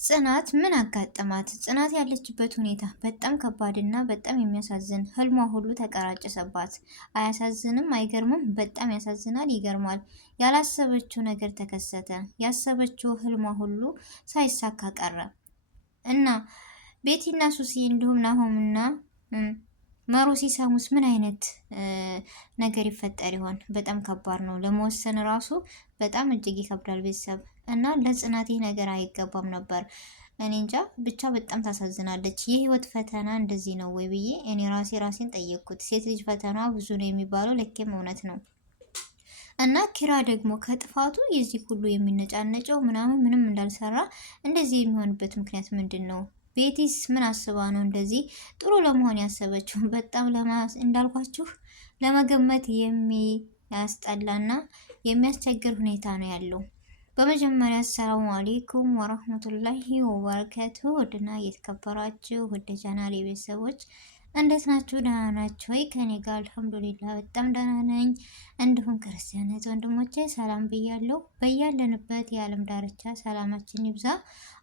ጽናት ምን አጋጠማት? ጽናት ያለችበት ሁኔታ በጣም ከባድና በጣም የሚያሳዝን፣ ህልሟ ሁሉ ተቀራጨሰባት። አያሳዝንም? አይገርምም? በጣም ያሳዝናል፣ ይገርማል። ያላሰበችው ነገር ተከሰተ። ያሰበችው ህልሟ ሁሉ ሳይሳካ ቀረ እና ቤቲና ሱሲ እንዲሁም ናሆምና መሮ ሲሰሙስ ምን አይነት ነገር ይፈጠር ይሆን? በጣም ከባድ ነው ለመወሰን ራሱ በጣም እጅግ ይከብዳል። ቤተሰብ እና ለጽናት ይህ ነገር አይገባም ነበር። እኔ እንጃ ብቻ በጣም ታሳዝናለች። የህይወት ፈተና እንደዚህ ነው ወይ ብዬ እኔ ራሴን ጠየቅኩት። ሴት ልጅ ፈተና ብዙ ነው የሚባለው ልኬም እውነት ነው። እና ኪራ ደግሞ ከጥፋቱ የዚህ ሁሉ የሚነጫነጨው ምንም እንዳልሰራ እንደዚህ የሚሆንበት ምክንያት ምንድን ነው? ቤቲስ ምን አስባ ነው እንደዚህ ጥሩ ለመሆን ያሰበችው? በጣም እንዳልኳችሁ ለመገመት የሚያስጠላና የሚያስቸግር ሁኔታ ነው ያለው። በመጀመሪያ አሰላሙ አሌይኩም ወረህመቱላሂ ወበረካቱ። ውድና እየተከበራችሁ ውድ ቻናሌ ቤተሰቦች እንዴት ናችሁ? ደህና ናችሁ ወይ? ከኔ ጋር አልሐምዱሊላህ በጣም ደህና ነኝ። እንዲሁም ክርስቲያኖች ወንድሞቼ ሰላም ብያለሁ። በያለንበት የዓለም ዳርቻ ሰላማችን ይብዛ።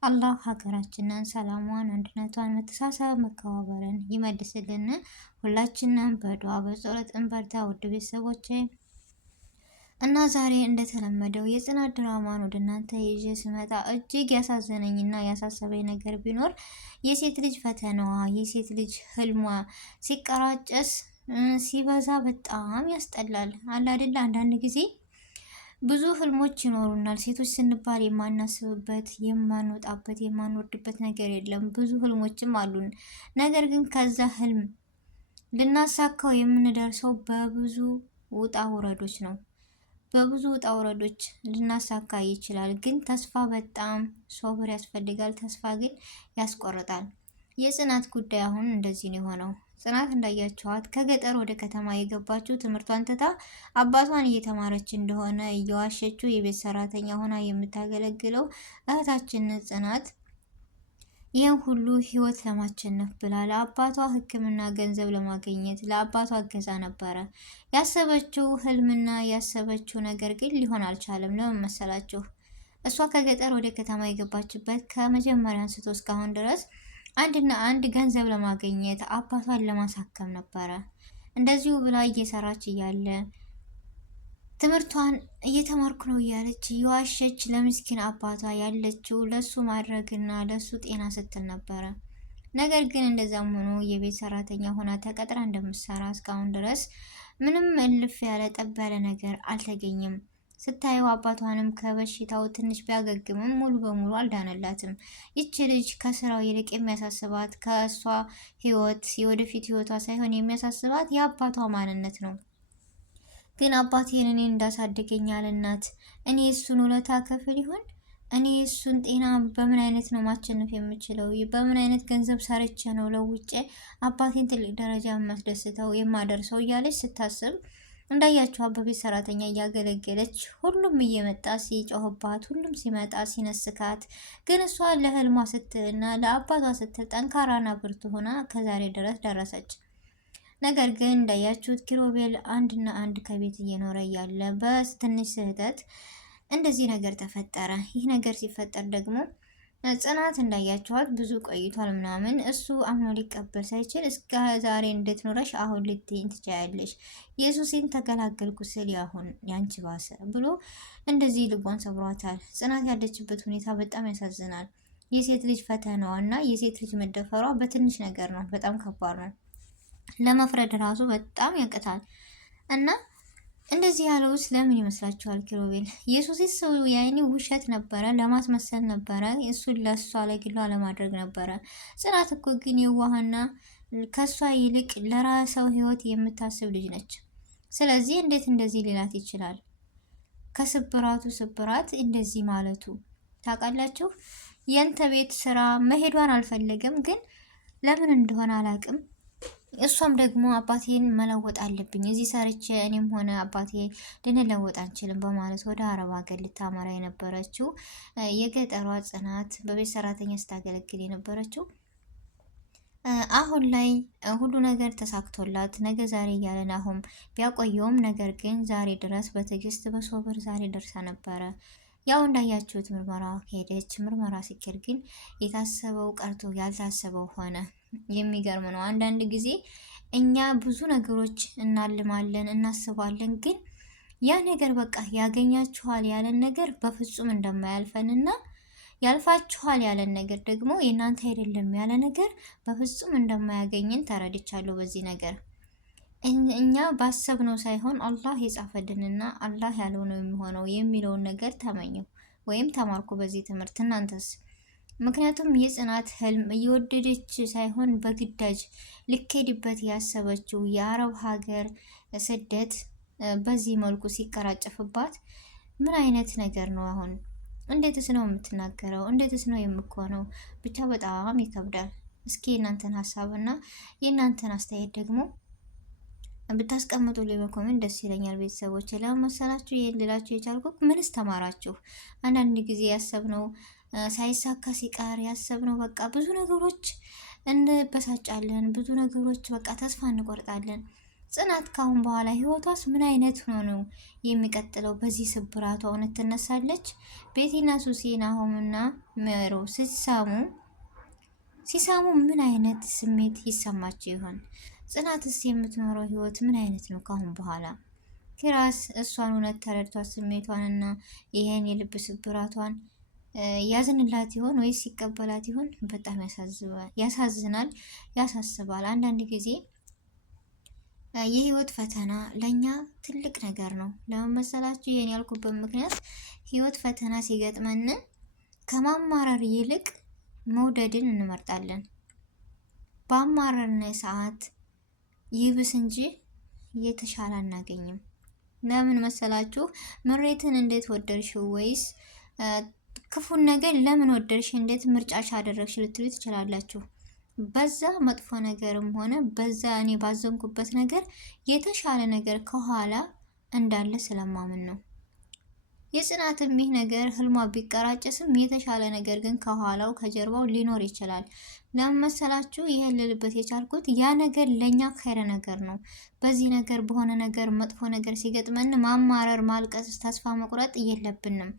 አላህ ሀገራችንን ሰላሟን፣ አንድነቷን፣ መተሳሰብ፣ መከባበርን ይመልስልን። ሁላችንም በዱዓ በጸሎት እንበርታ ውድ ቤተሰቦቼ። እና ዛሬ እንደተለመደው የጽናት ድራማን ወደ እናንተ ይዤ ስመጣ እጅግ ያሳዘነኝና ያሳሰበኝ ነገር ቢኖር የሴት ልጅ ፈተናዋ፣ የሴት ልጅ ህልሟ ሲቀራጨስ ሲበዛ በጣም ያስጠላል። አለ አይደል? አንዳንድ ጊዜ ብዙ ህልሞች ይኖሩናል። ሴቶች ስንባል የማናስብበት፣ የማንወጣበት፣ የማንወርድበት ነገር የለም። ብዙ ህልሞችም አሉን። ነገር ግን ከዛ ህልም ልናሳካው የምንደርሰው በብዙ ውጣ ውረዶች ነው። በብዙ ውጣ ውረዶች ልናሳካ ይችላል። ግን ተስፋ በጣም ሶብር ያስፈልጋል። ተስፋ ግን ያስቆርጣል። የጽናት ጉዳይ አሁን እንደዚህ ነው የሆነው። ጽናት እንዳያቸዋት ከገጠር ወደ ከተማ የገባችው ትምህርቷን ትታ አባቷን እየተማረች እንደሆነ እየዋሸችው የቤት ሰራተኛ ሆና የምታገለግለው እህታችን ጽናት ይህን ሁሉ ህይወት ለማሸነፍ ብላ ለአባቷ ሕክምና ገንዘብ ለማግኘት ለአባቷ እገዛ ነበረ ያሰበችው ህልምና ያሰበችው ነገር ግን ሊሆን አልቻለም። ለምን መሰላችሁ? እሷ ከገጠር ወደ ከተማ የገባችበት ከመጀመሪያ አንስቶ እስካሁን ድረስ አንድና አንድ ገንዘብ ለማግኘት አባቷን ለማሳከም ነበረ። እንደዚሁ ብላ እየሰራች እያለ ትምህርቷን እየተማርኩ ነው እያለች የዋሸች ለምስኪን አባቷ ያለችው ለሱ ማድረግና ለሱ ጤና ስትል ነበረ። ነገር ግን እንደዛም ሆኖ የቤት ሰራተኛ ሆና ተቀጥራ እንደምትሰራ እስካሁን ድረስ ምንም እልፍ ያለ ጠብ ያለ ነገር አልተገኘም። ስታየው አባቷንም ከበሽታው ትንሽ ቢያገግምም ሙሉ በሙሉ አልዳነላትም። ይች ልጅ ከስራው ይልቅ የሚያሳስባት ከእሷ ህይወት የወደፊት ህይወቷ ሳይሆን የሚያሳስባት የአባቷ ማንነት ነው። ግን አባቴን እኔ እንዳሳደገኛል እናት እኔ እሱን ውለታ ከፍል ይሆን? እኔ እሱን ጤና በምን አይነት ነው ማቸነፍ የምችለው? በምን አይነት ገንዘብ ሰርቼ ነው ለውጬ አባቴን ትልቅ ደረጃ የማስደስተው የማደርሰው? እያለች ስታስብ እንዳያቸው አበቤት ሰራተኛ እያገለገለች ሁሉም እየመጣ ሲጮህባት፣ ሁሉም ሲመጣ ሲነስካት፣ ግን እሷ ለህልሟ ስትልና ለአባቷ ስትል ጠንካራና ብርቱ ሆና ከዛሬ ድረስ ደረሰች። ነገር ግን እንዳያችሁት ኪሮቤል አንድና አንድ ከቤት እየኖረ እያለ በትንሽ ስህተት እንደዚህ ነገር ተፈጠረ። ይህ ነገር ሲፈጠር ደግሞ ጽናት እንዳያችኋት ብዙ ቆይቷል ምናምን እሱ አምኖ ሊቀበል ሳይችል እስከ ዛሬ እንዴት ኖረሽ አሁን ልትይኝ ትችያለሽ? ኢየሱስን ተገላገልኩ ስል ያሁን ያንቺ ባሰ ብሎ እንደዚህ ልቧን ሰብሯታል። ጽናት ያለችበት ሁኔታ በጣም ያሳዝናል። የሴት ልጅ ፈተናዋ እና የሴት ልጅ መደፈሯ በትንሽ ነገር ነው። በጣም ከባድ ነው። ለመፍረድ ራሱ በጣም ያቀታል። እና እንደዚህ ያለውስ ለምን ይመስላችኋል? ኪሮቤል ኢየሱስ ያይኒ ውሸት ነበረ፣ ለማስመሰል ነበረ፣ እሱን ለሷ ለግሏ ለማድረግ ነበረ። ጽናት እኮ ግን የዋህና ከሷ ይልቅ ለራሰው ህይወት የምታስብ ልጅ ነች። ስለዚህ እንዴት እንደዚህ ሊላት ይችላል? ከስብራቱ ስብራት እንደዚህ ማለቱ ታውቃላችሁ። የንተ ቤት ስራ መሄዷን አልፈለገም፣ ግን ለምን እንደሆነ አላቅም። እሷም ደግሞ አባቴን መለወጥ አለብኝ እዚህ ሰርቼ እኔም ሆነ አባቴ ልንለወጥ አንችልም በማለት ወደ አረብ ሀገር ልታመራ የነበረችው የገጠሯ ጽናት በቤት ሰራተኛ ስታገለግል የነበረችው አሁን ላይ ሁሉ ነገር ተሳክቶላት ነገ ዛሬ እያለን አሁን ቢያቆየውም ነገር ግን ዛሬ ድረስ በትዕግስት በሶብር ዛሬ ደርሳ ነበረ። ያው እንዳያችሁት ምርመራ ሄደች። ምርመራ ሲኬድ ግን የታሰበው ቀርቶ ያልታሰበው ሆነ። የሚገርም ነው። አንዳንድ ጊዜ እኛ ብዙ ነገሮች እናልማለን፣ እናስባለን ግን ያ ነገር በቃ ያገኛችኋል ያለን ነገር በፍጹም እንደማያልፈንና ያልፋችኋል ያለን ነገር ደግሞ የእናንተ አይደለም ያለ ነገር በፍጹም እንደማያገኝን ተረድቻለሁ። በዚህ ነገር እኛ ባሰብነው ሳይሆን አላህ የጻፈልንና አላህ ያለው ነው የሚሆነው የሚለውን ነገር ተመኘው ወይም ተማርኩ በዚህ ትምህርት። እናንተስ? ምክንያቱም የጽናት ህልም እየወደደች ሳይሆን በግዳጅ ልትሄድበት ያሰበችው የአረብ ሀገር ስደት በዚህ መልኩ ሲቀራጨፍባት ምን አይነት ነገር ነው? አሁን እንዴትስ ነው የምትናገረው? እንዴትስ ነው የምትሆነው? ብቻ በጣም ይከብዳል። እስኪ የእናንተን ሀሳብና የእናንተን አስተያየት ደግሞ ብታስቀምጡ በኮሜንት ደስ ይለኛል። ቤተሰቦች ለምን መሰላችሁ ይሄን ልላችሁ የቻልኩት? ምንስ ተማራችሁ? አንዳንድ ጊዜ ያሰብነው ሳይሳካ ሲቀር ያሰብነው በቃ ብዙ ነገሮች እንበሳጫለን፣ ብዙ ነገሮች በቃ ተስፋ እንቆርጣለን። ጽናት ካሁን በኋላ ህይወቷስ ምን አይነት ሆኖ ነው የሚቀጥለው? በዚህ ስብራቷ እውነት ትነሳለች? ቤቲና ሱሲ ናሆምና ሜሮ ሲሳሙ ምን አይነት ስሜት ይሰማቸው ይሆን? ጽናትስ የምትኖረው ህይወት ምን አይነት ነው ካሁን በኋላ? ኪራስ እሷን እውነት ተረድቷት ስሜቷንና ይሄን የልብ ስብራቷን ያዝንላት ይሆን ወይስ ይቀበላት ይሆን? በጣም ያሳዝናል፣ ያሳስባል። አንዳንድ ጊዜ የህይወት ፈተና ለኛ ትልቅ ነገር ነው። ለምን መሰላችሁ? ይሄን ያልኩበት ምክንያት ህይወት ፈተና ሲገጥመን ከማማረር ይልቅ መውደድን እንመርጣለን። በአማረርነ ሰዓት ይብስ እንጂ የተሻለ አናገኝም። ለምን መሰላችሁ? ምሬትን እንዴት ወደድሽው ወይስ ክፉን ነገር ለምን ወደድሽ፣ እንዴት ምርጫሽ አደረግሽ ልትሉ ትችላላችሁ። በዛ መጥፎ ነገርም ሆነ በዛ እኔ ባዘንኩበት ነገር የተሻለ ነገር ከኋላ እንዳለ ስለማምን ነው። የጽናትም ይህ ነገር ህልሟ ቢቀራጨስም የተሻለ ነገር ግን ከኋላው ከጀርባው ሊኖር ይችላል። ለምን መሰላችሁ? ይህን ልልበት የቻልኩት ያ ነገር ለኛ ከይረ ነገር ነው። በዚህ ነገር በሆነ ነገር መጥፎ ነገር ሲገጥመን ማማረር፣ ማልቀስ፣ ተስፋ መቁረጥ የለብንም።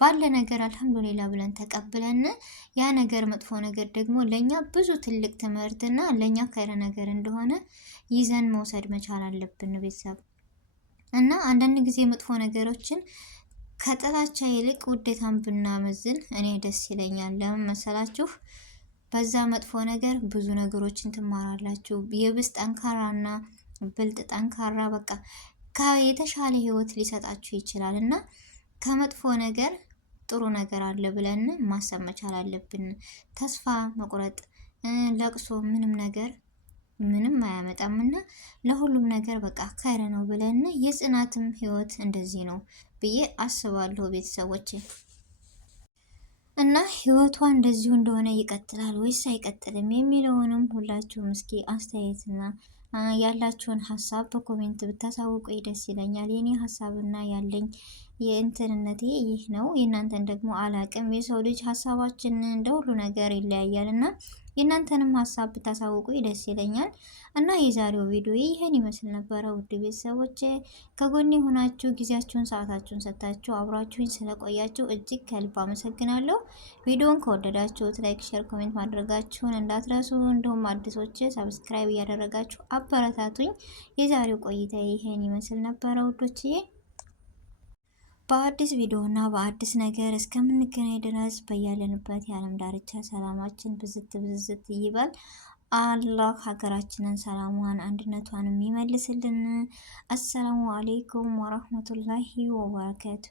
ባለ ነገር አልሐምዱሊላ ብለን ተቀብለን ያ ነገር መጥፎ ነገር ደግሞ ለኛ ብዙ ትልቅ ትምህርትና ለኛ ከይረ ነገር እንደሆነ ይዘን መውሰድ መቻል አለብን ቤተሰብ። እና አንዳንድ ጊዜ መጥፎ ነገሮችን ከጥላቻ ይልቅ ውዴታን ብናመዝን እኔ ደስ ይለኛል። ለምን መሰላችሁ? በዛ መጥፎ ነገር ብዙ ነገሮችን ትማራላችሁ። የብስ ጠንካራና ብልጥ ጠንካራ በቃ የተሻለ ህይወት ሊሰጣችሁ ይችላል። እና ከመጥፎ ነገር ጥሩ ነገር አለ ብለን ማሰብ መቻል አለብን። ተስፋ መቁረጥ፣ ለቅሶ ምንም ነገር ምንም አያመጣም እና ለሁሉም ነገር በቃ ከይረ ነው ብለን የጽናትም ህይወት እንደዚህ ነው ብዬ አስባለሁ ቤተሰቦች። እና ህይወቷ እንደዚሁ እንደሆነ ይቀጥላል ወይስ አይቀጥልም የሚለውንም ሁላችሁም እስኪ አስተያየትና ያላችሁን ሀሳብ በኮሜንት ብታሳውቁ ደስ ይለኛል። የኔ ሀሳብና ያለኝ የእንትንነቴ ይህ ነው። የእናንተን ደግሞ አላቅም። የሰው ልጅ ሀሳባችን እንደ ሁሉ ነገር ይለያያል እና የእናንተንም ሀሳብ ብታሳውቁ ደስ ይለኛል። እና የዛሬው ቪዲዮ ይህን ይመስል ነበረ። ውድ ቤተሰቦች ከጎኔ ሆናችሁ ጊዜያችሁን ሰዓታችሁን ሰጥታችሁ አብራችሁኝ ስለቆያችሁ እጅግ ከልብ አመሰግናለሁ። ቪዲዮውን ከወደዳችሁት ላይክ፣ ሼር፣ ኮሜንት ማድረጋችሁን እንዳትረሱ። እንዲሁም አዲሶች ሰብስክራይብ እያደረጋችሁ አበረታቱኝ። የዛሬው ቆይታ ይህን ይመስል ነበረ ውዶችዬ። በአዲስ ቪዲዮ እና በአዲስ ነገር እስከምንገናኝ ድረስ በያለንበት የዓለም ዳርቻ ሰላማችን ብዝት ብዝት ይበል። አላህ ሀገራችንን ሰላሟን አንድነቷን የሚመልስልን። አሰላሙ አሌይኩም ወራህመቱላሂ ወበረካቱ።